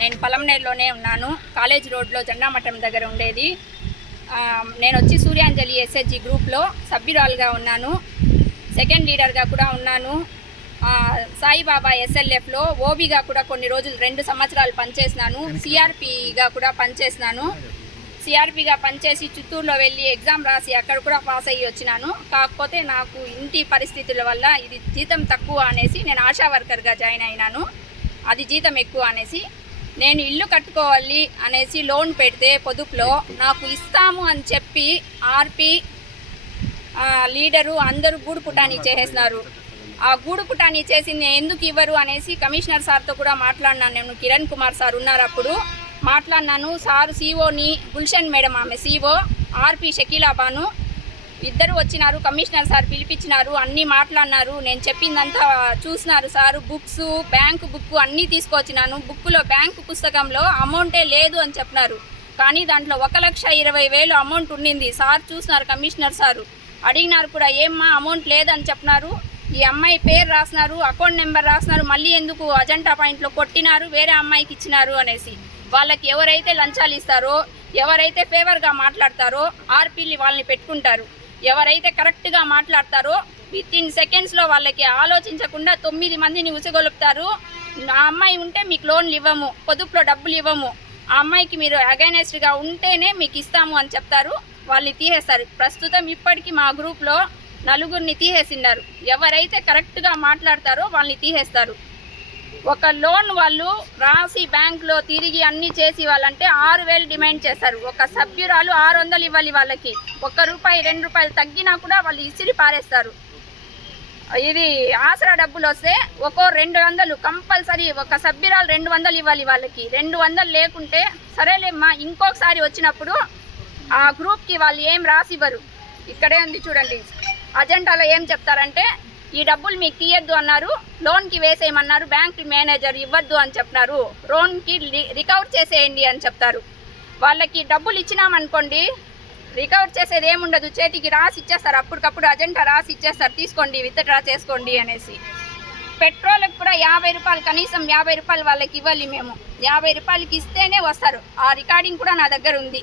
నేను పలంనేరులోనే ఉన్నాను. కాలేజ్ రోడ్లో జెండా మఠం దగ్గర ఉండేది. నేను వచ్చి సూర్యాంజలి ఎస్హెచ్జి గ్రూప్లో సభ్యురాలుగా ఉన్నాను. సెకండ్ లీడర్గా కూడా ఉన్నాను. సాయిబాబా ఎస్ఎల్ఎఫ్లో ఓబీగా కూడా కొన్ని రోజులు రెండు సంవత్సరాలు పనిచేసినాను. సిఆర్పిగా కూడా పనిచేసినాను. సిఆర్పిగా పనిచేసి చిత్తూరులో వెళ్ళి ఎగ్జామ్ రాసి అక్కడ కూడా పాస్ అయ్యి వచ్చినాను. కాకపోతే నాకు ఇంటి పరిస్థితుల వల్ల ఇది జీతం తక్కువ అనేసి నేను ఆశా వర్కర్గా జాయిన్ అయినాను. అది జీతం ఎక్కువ అనేసి నేను ఇల్లు కట్టుకోవాలి అనేసి లోన్ పెడితే పొదుపులో నాకు ఇస్తాము అని చెప్పి ఆర్పి లీడరు అందరూ గూడు పుటాని చేసేసినారు. ఆ గూడు పుటాని చేసింది ఎందుకు ఇవ్వరు అనేసి కమిషనర్ సార్తో కూడా మాట్లాడినాను నేను. కిరణ్ కుమార్ సార్ ఉన్నారు అప్పుడు. మాట్లాడినాను సారు సీఓని గుల్షన్ మేడం ఆమె సీఓ ఆర్పి షకీలాబాను. ఇద్దరు వచ్చినారు కమిషనర్ సార్ పిలిపించినారు అన్నీ మాట్లాడినారు నేను చెప్పిందంతా చూసినారు సారు. బుక్స్ బ్యాంకు బుక్ అన్నీ తీసుకొచ్చినాను. బుక్లో బ్యాంకు పుస్తకంలో అమౌంటే లేదు అని చెప్పినారు. కానీ దాంట్లో ఒక లక్ష ఇరవై వేలు అమౌంట్ ఉండింది. సార్ చూసినారు కమిషనర్ సారు. అడిగినారు కూడా ఏమ్మా అమౌంట్ లేదని చెప్పినారు. ఈ అమ్మాయి పేరు రాసినారు అకౌంట్ నెంబర్ రాసినారు మళ్ళీ ఎందుకు అజెంటా పాయింట్లో కొట్టినారు వేరే అమ్మాయికి ఇచ్చినారు? అనేసి. వాళ్ళకి ఎవరైతే లంచాలు ఇస్తారో ఎవరైతే ఫేవర్గా మాట్లాడతారో ఆర్పీలు వాళ్ళని పెట్టుకుంటారు. ఎవరైతే కరెక్ట్గా మాట్లాడతారో విత్ ఇన్ సెకండ్స్లో వాళ్ళకి ఆలోచించకుండా తొమ్మిది మందిని ఉసిగొలుపుతారు. ఆ అమ్మాయి ఉంటే మీకు లోన్లు ఇవ్వము పొదుపులో డబ్బులు ఇవ్వము. ఆ అమ్మాయికి మీరు అగైనెస్ట్గా ఉంటేనే మీకు ఇస్తాము అని చెప్తారు. వాళ్ళని తీసేస్తారు. ప్రస్తుతం ఇప్పటికీ మా గ్రూప్లో నలుగురిని తీసేసినారు ఎవరైతే కరెక్ట్గా మాట్లాడతారో వాళ్ళని తీసేస్తారు. ఒక లోన్ వాళ్ళు రాసి బ్యాంక్లో తిరిగి అన్ని చేసి వాళ్ళంటే ఆరు వేలు డిమాండ్ చేస్తారు. ఒక సభ్యురాలు ఆరు వందలు ఇవ్వాలి వాళ్ళకి. ఒక్క రూపాయి రెండు రూపాయలు తగ్గినా కూడా వాళ్ళు ఇసిరి పారేస్తారు. ఇది ఆసరా డబ్బులు వస్తే ఒక్కో రెండు వందలు కంపల్సరీ ఒక సభ్యురాలు రెండు వందలు ఇవ్వాలి వాళ్ళకి. రెండు వందలు లేకుంటే సరేలేమ్మా ఇంకొకసారి వచ్చినప్పుడు ఆ గ్రూప్కి వాళ్ళు ఏం రాసివ్వరు. ఇక్కడే ఉంది చూడండి. అజెండాలో ఏం చెప్తారంటే ఈ డబ్బులు మీకు తీయద్దు అన్నారు. లోన్కి వేసేయమన్నారు. బ్యాంక్ మేనేజర్ ఇవ్వద్దు అని చెప్పినారు. లోన్కి రికవర్ చేసేయండి అని చెప్తారు. వాళ్ళకి డబ్బులు ఇచ్చినామనుకోండి రికవర్ చేసేది ఏముండదు. చేతికి రాసి ఇచ్చేస్తారు. అప్పటికప్పుడు అజెంటా రాసి ఇచ్చేస్తారు. తీసుకోండి విత్డ్రా చేసుకోండి అనేసి. పెట్రోల్కి కూడా యాభై రూపాయలు కనీసం యాభై రూపాయలు వాళ్ళకి ఇవ్వాలి మేము. యాభై రూపాయలకి ఇస్తేనే వస్తారు. ఆ రికార్డింగ్ కూడా నా దగ్గర ఉంది.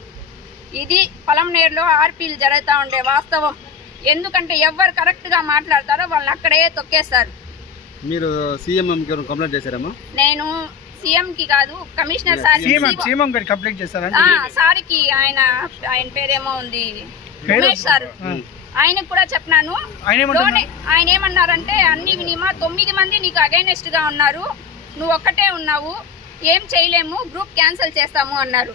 ఇది పొలంనేరులో ఆర్పీలు జరుగుతూ ఉండే వాస్తవం. ఎందుకంటే ఎవరు కరెక్ట్గా మాట్లాడతారో వాళ్ళని అక్కడే తొక్కేస్తారు. మీరు గారు కంప్లైంట్ చేశారమ్మా? నేను సీఎంకి కాదు commissioner sir CM CM complaint సార్కి ఆయన ఆయన పేరేమో ఉంది. పేరు? ఉమేష్ సార్. ఆయనకు కూడా చెప్పినాను. ఆయన ఏమన్నారంటే అన్ని వినిమా తొమ్మిది మంది నీకు అగైనెస్ట్గా ఉన్నారు. నువ్వు ఒక్కటే ఉన్నావు. ఏం చేయలేము. గ్రూప్ క్యాన్సిల్ చేస్తాము అన్నారు.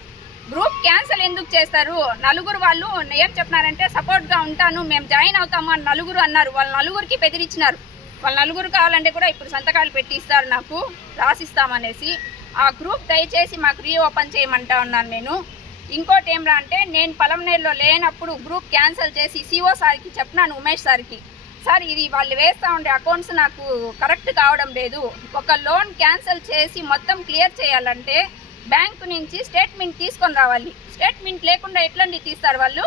గ్రూప్ క్యాన్సిల్ ఎందుకు చేస్తారు? నలుగురు వాళ్ళు ఏం చెప్పినారంటే సపోర్ట్గా ఉంటాను మేము జాయిన్ అవుతాము అని నలుగురు అన్నారు. వాళ్ళు నలుగురికి బెదిరించినారు. వాళ్ళ నలుగురు కావాలంటే కూడా ఇప్పుడు సంతకాలు పెట్టి ఇస్తారు నాకు రాసిస్తామనేసి. ఆ గ్రూప్ దయచేసి మాకు రీ ఓపెన్ చేయమంటా ఉన్నాను నేను. ఇంకోటి ఏం రా అంటే నేను పలంనేరులో లేనప్పుడు గ్రూప్ క్యాన్సిల్ చేసి సిఓ సార్కి చెప్పినాను ఉమేష్ సార్కి. సార్ ఇది వాళ్ళు వేస్తూ ఉండే అకౌంట్స్ నాకు కరెక్ట్ కావడం లేదు. ఒక లోన్ క్యాన్సిల్ చేసి మొత్తం క్లియర్ చేయాలంటే బ్యాంకు నుంచి స్టేట్మెంట్ తీసుకొని రావాలి. స్టేట్మెంట్ లేకుండా ఎట్లాంటివి తీస్తారు వాళ్ళు?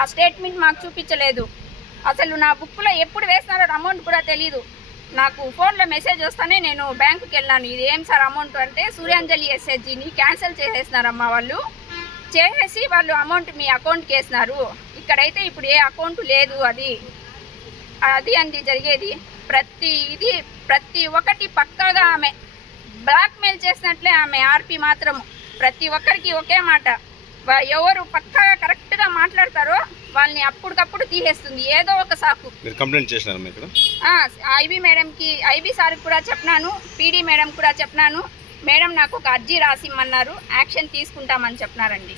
ఆ స్టేట్మెంట్ మాకు చూపించలేదు. అసలు నా బుక్లో ఎప్పుడు వేస్తున్నారో అమౌంట్ కూడా తెలియదు నాకు ఫోన్లో మెసేజ్ వస్తానే నేను బ్యాంకుకి వెళ్ళాను. ఇది ఏం సార్ అమౌంట్ అంటే సూర్యాంజలి ఎస్హెచ్జిని క్యాన్సిల్ చేసేసినారమ్మా వాళ్ళు. చేసేసి వాళ్ళు అమౌంట్ మీ అకౌంట్కి వేసినారు. ఇక్కడైతే ఇప్పుడు ఏ అకౌంట్ లేదు అది. అది అండి జరిగేది. ప్రతి ఇది ప్రతి ఒక్కటి పక్కాగా ఆమె బ్లాక్మెయిల్ చేసినట్లే ఆమె ఆర్పి మాత్రం ప్రతి ఒక్కరికి ఒకే మాట. ఎవరు పక్కాగా కరెక్ట్గా మాట్లాడతారో వాళ్ళని అప్పటికప్పుడు తీసేస్తుంది. ఏదో ఒక సాకు. మీరు కంప్లైంట్ చేసినారమ్మా ఇక్కడ? ఐబీ మేడంకి ఐబీ సార్కి కూడా చెప్పినాను. పీడీ మేడం కూడా చెప్పినాను. మేడం నాకు ఒక అర్జీ రాసిమ్మన్నారు. యాక్షన్ తీసుకుంటామని చెప్పినారండి.